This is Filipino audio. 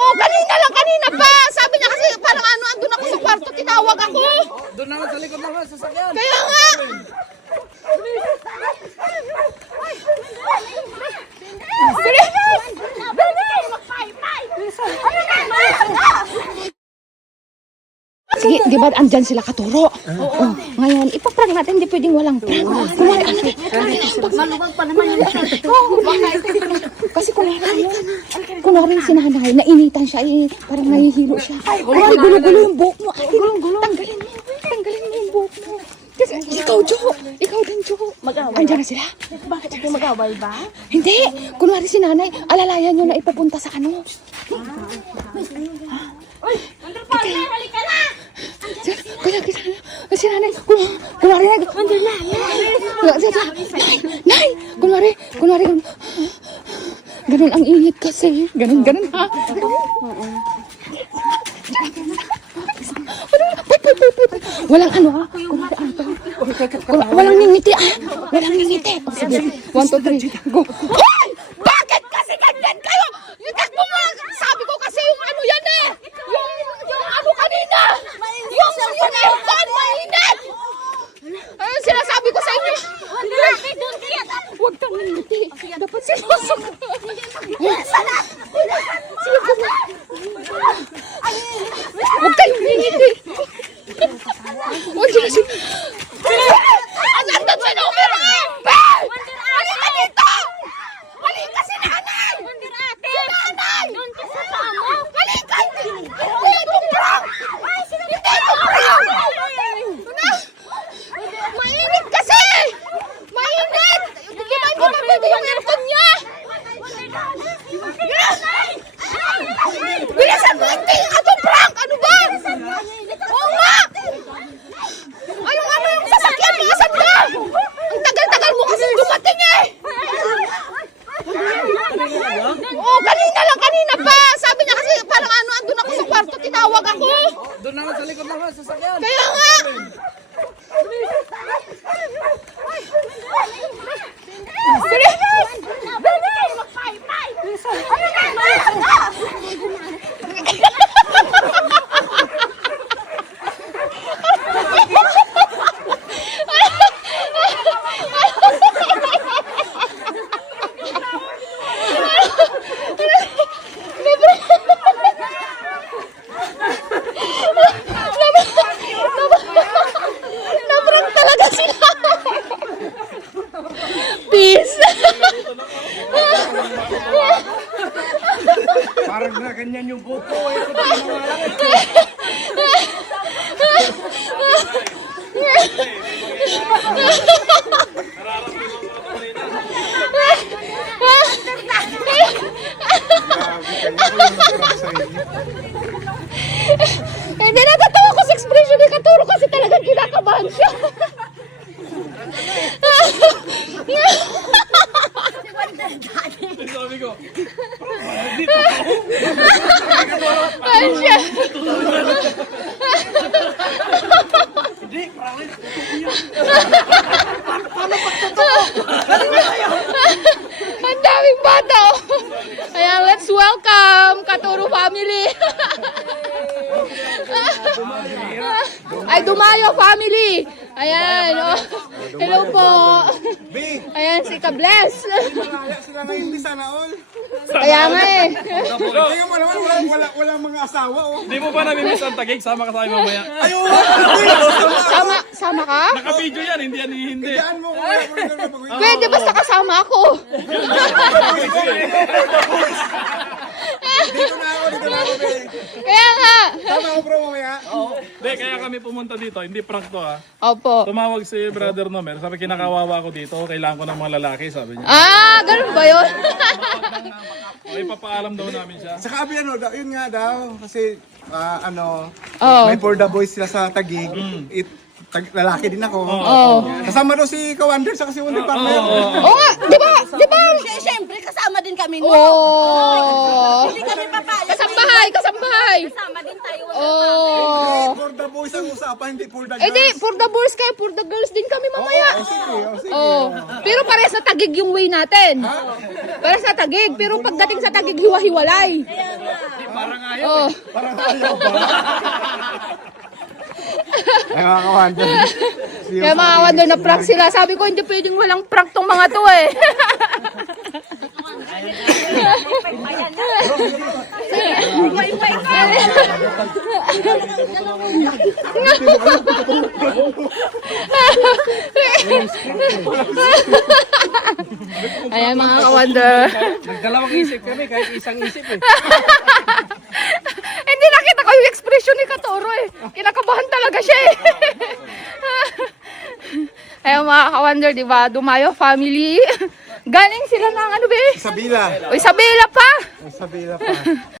Oh, kanina pa. Sabi niya kasi parang andun ako sa kwarto, tinawag ako. Doon naman sa likod naman, sasakyan. Kaya nga. Sige, di ba andyan sila Katuro? Oo. Ngayon, ipaprank natin, hindi pwedeng walang prank. Kumari, Maluwag pa naman yung kasi kunwari si nanay, nainitan siya, parang nahihilo siya. Kumari, gulo-gulo yung buhok mo. Ay, tanggalin mo yung buhok mo. Kasi, ikaw, Jo. Ikaw din, Jo. Mag-away. Andyan na sila. Bakit hindi mag-away ba? Hindi. Kunwari si nanay, alalayan nyo na ipapunta sa ano. Balik ka na! Kaya si nanay, kunwari na. Nay, kunwari. Ganun ang init kasi. Ganun ha. Walang ano ha. Walang ningiti ah. Walang ningiti. O sige, 1, 2, 3, go. Hoy! Bakit kasi ganyan kayo? Itakbo mo! Sabi ko kasi yung ano yan eh. Yung ano kanina. Yung aircon, mainit. Ayun, sinasabi ko sa inyo. Huwag kang nangiti. Dapat sinusunod. Huwag kayong nangiti. Huwag sila. Andun sa numero! Halika dito! Halika si nanay! Si nanay! Halika! Hindi itong prank! Hindi itong prank! Mainit kasi! Mainit! Di ba hindi pa pwede yung aircon niya? Bilisan mo! Hindi itong prank! Ano ba? Oo nga! Ay, yung sasakyan mo! Asan ba? Ang tagal-tagal mo kasi dumating eh! Oo, kanina pa! Sabi niya kasi parang andun ako sa kwarto, tinawag ako. Doon naman sa likod naman, sasakyan. Kaya nga! Nabrang talaga sila. Peace. Parang na ganyan yung buko. Ito pa yung mga Hindi natatawa ko sa expression ni Katuro kasi talagang kinakabahan siya. sabi ko. Ay siya. Hindi, promise. Ang daming bata oh. Ayan, let's welcome Katuro family. Ay, Dumayo family. Ayan, oh. Hello po. Ayan, si Ka-Bless. Sila na hindi sana all. Kaya nga eh. Tingnan mo naman, wala mga asawa oh. Hindi mo ba namimiss ang tagig? Sama ka sa akin mamaya. Ayun! Sama ka? Naka-video yan, hindi yan hindi. Diyan mo kung wala mo na napag-uwi. Pwede basta kasama ako. Dito na ako, be. Kaya nga. Tama ko bro mamaya. Hindi, kaya kami pumunta dito. Hindi prank to ha. Opo. Tumawag si Brother Nomer. Sabi, kinakawawa ko dito. Kailangan ko ng mga lalaki, sabi niya. Ah, ganun ba yun? O, ipapaalam daw namin siya. Saka abi ano, yun nga daw. Kasi Oo. may for the boys sila sa Tagig. Lalaki din ako. Oo. Kasama daw si Kawander sa kasi Wonder Partner. Oo nga, di ba? Di ba? Siyempre, kasama din kami. Oo. Hindi kami papayag. Kasambahay, kasambahay. Kasama din tayo. Oo. For the boys ang usapan, hindi for the Eh girls. di, for the boys kayo, for the girls din kami mamaya. Sige, sige. Oo. Pero parehas na tagig yung way natin. Parehas na tagig, pero pagdating sa tagig, hiwa-hiwalay. Parang parang ayaw. Oh. Parang ayaw ba? Ay mga kawander. Kaya mga wonder na prank sila. Sabi ko, hindi pwedeng walang prank tong mga to eh. Ayan mga ka-wonder. Nagdalawang isip kami, kahit isang isip eh. Hindi nakita ko yung expression ni Katoro eh. Kinakabahan talaga siya eh. Ayan mga ka-wonder, diba? Dumayo family. Galing sila ng ano be? Sabila. O Isabela pa. Sabila pa.